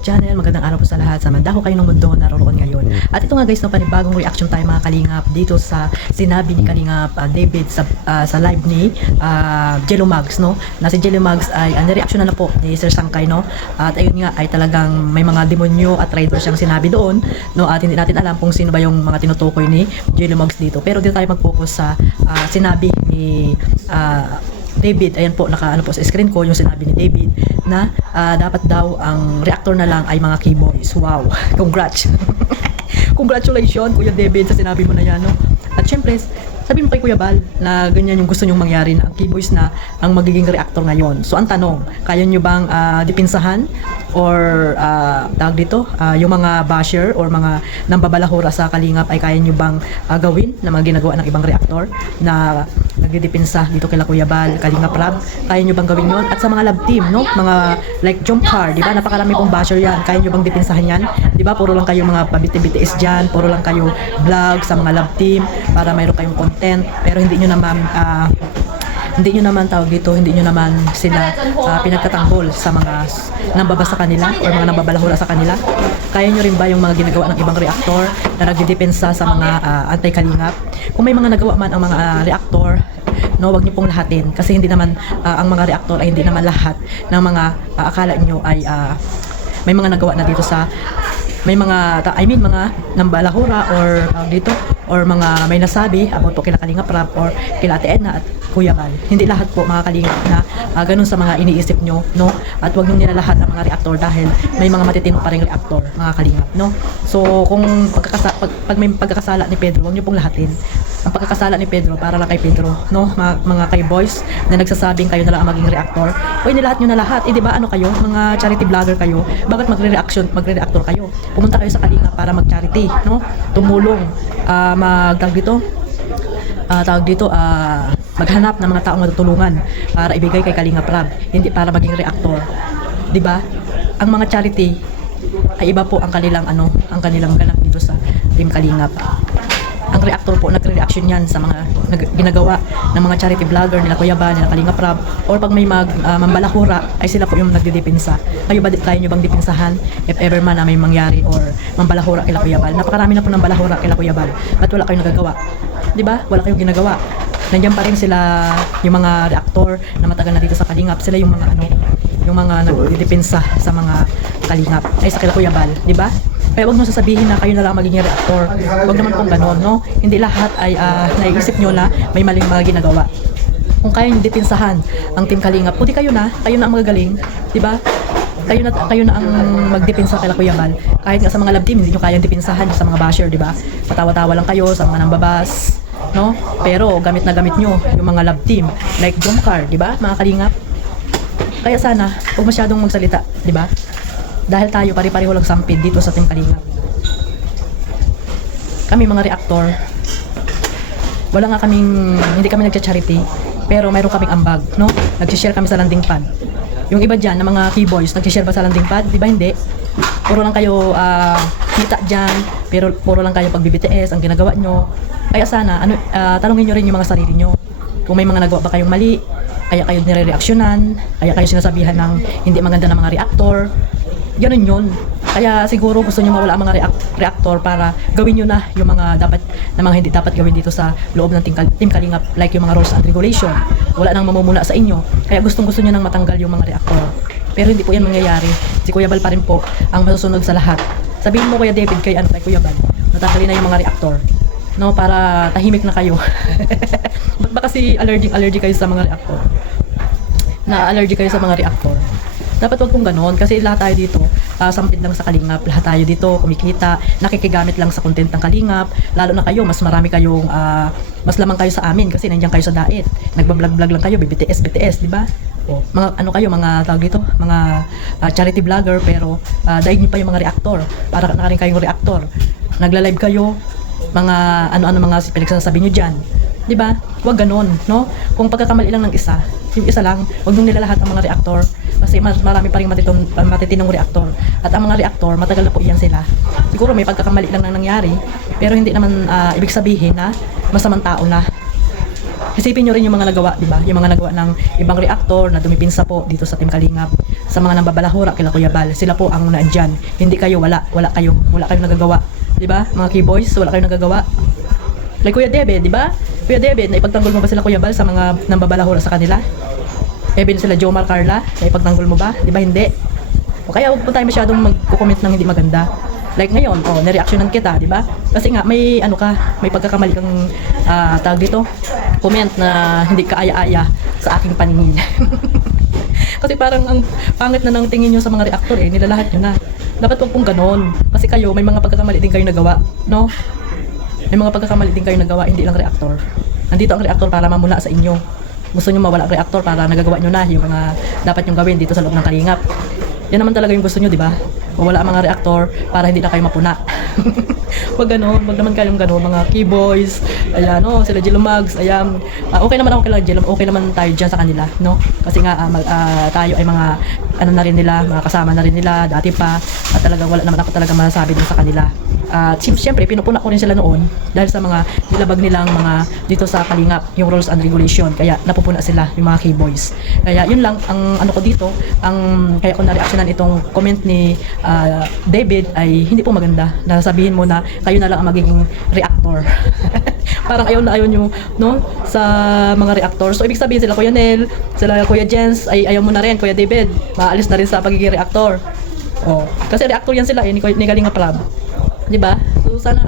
YouTube channel. Magandang araw po sa lahat. Sa mandaho kayo ng mundo naroon ngayon. At ito nga guys, no, panibagong reaction tayo mga kalingap dito sa sinabi ni Kalingap David sa live ni Jello Mags, no? Na si Jello Mags ay nireaction na po ni Sir Sangkay, no? At ayun nga ay talagang may mga demonyo at traitor siyang sinabi doon, no? At hindi natin alam kung sino ba yung mga tinutukoy ni Jello Mags dito. Pero dito tayo mag-focus sa sinabi ni David. Ayan po, naka-ano po sa screen ko yung sinabi ni David na dapat daw ang reactor na lang ay mga keyboys. Wow, congrats. Congratulations Kuya David sa sinabi mo na yan, no? At syempre sabi mo kay Kuya Bal na ganyan yung gusto nyong mangyari, na ang keyboys na ang magiging reactor ngayon. So ang tanong, kaya nyo bang dipinsahan or tawag dito, yung mga basher or mga nambabalahura sa Kalingap ay kaya nyo bang gawin na mga ginagawa ng ibang reactor na nagdidipinsa dito kay Kuya Bal, Kalingap Rab? Kaya nyo bang gawin yon? At sa mga love team, no? Mga like jump car, di ba? Napakarami pong basher yan. Kaya nyo bang dipinsahan yan? Di ba? Puro lang kayo mga pabiti-BTS dyan, puro lang kayo vlog sa mga love team para mayroon kayong content, pero hindi nyo naman tawag dito, hindi nyo naman sila pinagtatanggol sa mga nambabasa kanila or mga nambabalahura sa kanila. Kaya nyo rin ba yung mga ginagawa ng ibang reactor na nagdidepensa sa mga anti-Kalingap? Kung may mga nagawa man ang mga reactor, no, wag niyo pong lahatin kasi hindi naman ang mga reactor ay hindi naman lahat ng mga akala niyo ay may mga nagawa na dito sa mga nambalahura or dito or mga may nasabi about po kila Kalingap Rab or kila Ate Edna at Kuya Bal. Hindi lahat po mga Kalingap na ganun sa mga iniisip nyo, no? At wag nyo nilalahat ang mga reactor dahil may mga matitino pa ring reactor, mga Kalingap, no? So kung pag may pagkakasala ni Pedro, wag nyo pong lahatin. Ang pagkakasala ni Pedro para lang kay Pedro, no? Mga kay boys na nagsasabing kayo na lang ang maging reactor. O nilahat nyo na lahat. Di ba ano kayo? Mga charity vlogger kayo. Bakit magre-reactor kayo? Pumunta kayo sa Kalingap para mag-charity, no? Tumulong, maghanap ng mga taong matutulungan para ibigay kay Kalingap Rab, hindi para maging reactor. 'Di ba? Ang mga charity ay iba po ang kanilang ganap dito sa Team Kalingap. Ang reactor po, nagre-reaction yan sa mga ginagawa ng mga charity vlogger nila Kuya Bal, nila Kalingap Rab, or pag may mambalahura ay sila po yung nagdidepensa. Kaya nyo bang dipinsahan if ever man na may mangyari or mambalahura kila Kuya Bal? Napakarami na po ng balahura kila Kuya Bal. Ba't wala kayong nagagawa? Di ba? Wala kayong ginagawa. Nandiyan pa rin sila, yung mga reactor na matagal na dito sa Kalingap. Sila yung mga nagdidepensa sa mga Kalingap ay sa kila Kuya Bal, di ba? Kaya wag nyo sasabihin na kayo na lang magiging reactor. Wag naman pong ganon, no? Hindi lahat ay naiisip nyo na may maling mga ginagawa. Kung kaya nyo dipinsahan ang Team Kalingap, pwede kayo na ang magagaling, di ba? Kayo na ang magdepensa kay Kuya Bal. Kahit nga sa mga love team, hindi nyo kayang dipinsahan sa mga basher, di ba? Patawa-tawa lang kayo sa mga nambabas, no? Pero gamit na gamit nyo yung mga love team like jump car, di ba? Mga Kalingap. Kaya sana, huwag masyadong magsalita, di ba? Dahil tayo pare-pareho lang sampid dito sa Team Kalingap. Kami mga reactor, hindi kami nagcha-charity, pero mayroon kaming ambag, no? Nag-share kami sa landing pad. Yung iba dyan na mga keyboys, nag-share ba sa landing pad? Di ba hindi? Puro lang kayo kita dyan, pero puro lang kayo pag-BTS ang ginagawa nyo. Kaya sana, tanungin nyo rin yung mga sarili nyo. Kung may mga nagawa ba kayong mali, kaya kayo nire-reaksyonan, kaya kayo sinasabihan ng hindi maganda ng mga reactor. Ganun yun. Kaya siguro gusto nyo mawala ang mga reactor para gawin nyo na yung mga hindi dapat gawin dito sa loob ng Team Kalingap, like yung mga rules and regulation. Wala nang mamumula sa inyo. Kaya gusto nyo nang matanggal yung mga reactor. Pero hindi po yan mangyayari. Si Kuya Bal pa rin po ang masusunod sa lahat. Sabihin mo Kuya David kay Kuya Bal, natanggalin na yung mga reactor, no, para tahimik na kayo. Ba't ba kasi allergic kayo sa mga reactor? Na-allergic kayo sa mga reactor? Dapat wag pong ganon kasi lahat tayo dito sampid lang sa Kalingap, lahat tayo dito kumikita, nakikigamit lang sa content ng Kalingap. Lalo na kayo, mas marami kayong mas lamang kayo sa amin kasi nandiyan kayo sa diet, nagbablog lang kayo, BTS, di ba? O, mga tawag dito, mga charity vlogger, pero daig niyo pa yung mga reactor, para na rin kayong reactor, nagla-live kayo, mga mga pinagsasabi niyo diyan, di ba? Wag ganon, no? Kung pagkakamali lang ng isa, yung isa lang, wag nung nilalahat ang mga reactor. Kasi marami pa rin matitinong reactor. At ang mga reactor, matagal na po iyan sila. Siguro may pagkakamali lang na nangyari, pero hindi naman ibig sabihin na masamang tao na. Isipin nyo rin yung mga nagawa, di ba? Yung mga nagawa ng ibang reactor na dumipinsa po dito sa Team Kalingap. sa mga nambabalahura kila Kuya Bal. Sila po ang naandyan. Hindi kayo, wala kayong nagagawa. 'Di ba? Mga keyboys, wala kayong nagagawa. Like Kuya David, 'di ba? Kuya David, naipagtanggol mo ba sila Kuya Bal sa mga nambabalahura sa kanila? Even sila Jomar Carla, naipagtanggol mo ba? 'Di ba hindi? O kaya huwag po tayo masyadong magko-comment ng hindi maganda. Like ngayon, nireactionan kita, 'di ba? Kasi nga may ano ka, may pagkakamali kang tawag dito, comment na hindi ka aya-aya sa aking paningin. Kasi parang ang pangit na ng tingin nyo sa mga reactor nilalahat nyo na. Dapat wag pong ganon. Kasi kayo, may mga pagkakamali din kayo nagawa, no? May mga pagkakamali din kayo nagawa, hindi lang reactor. Nandito ang reactor para mamuna sa inyo. Gusto nyo mawala ang reactor para nagagawa nyo na yung mga dapat nyong gawin dito sa loob ng kalingap. Yan naman talaga yung gusto nyo, di ba? Mawala ang mga reactor para hindi na kayo mapuna. Wag ganon, wag naman kayong ganon, mga keyboys, ayan, sila Jelomags, ayan. Okay naman ako kila Jelom, okay naman tayo dyan sa kanila, no? Kasi nga, tayo ay mga, ano na rin nila, mga kasama na rin nila, dati pa, at talagang wala naman ako talaga masasabi din sa kanila. Siyempre, pinupuna ko rin sila noon dahil sa mga nilabag nilang mga dito sa kalingap, yung rules and regulation. Kaya napupuna sila, yung mga keyboys. Kaya yun lang, ang ano ko dito, kaya ko na-reactionan itong comment ni David ay hindi po maganda. Nasabihin mo na kayo na lang ang magiging reactor. Parang ayaw nyo, no? Sa mga reactor. So, ibig sabihin sila Kuya Nel, sila Kuya Jens, ay ayaw mo na rin, Kuya David. Maalis na rin sa pagiging reactor. Kasi reactor yan sila, ni Kalinga Prab. 'Di ba? So sana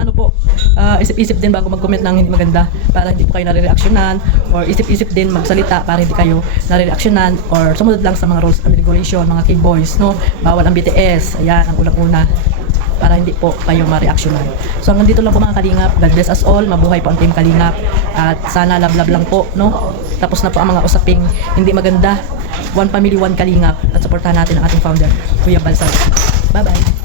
isip-isip din bago mag-comment ng hindi maganda para hindi po kayo nare-reactionan, or isip-isip din magsalita para hindi kayo nare-reactionan, or sumunod lang sa mga rules and regulation, mga keyboys, no? Bawal ang BTS. Ayan ang unang-una para hindi po kayo ma-reactionan. So hanggang dito lang po mga kalingap. God bless us all. Mabuhay po ang team kalingap. At sana love lang po, no? Tapos na po ang mga usaping hindi maganda. One family, one kalingap. At supportahan natin ang ating founder, Kuya Balsar. Bye-bye.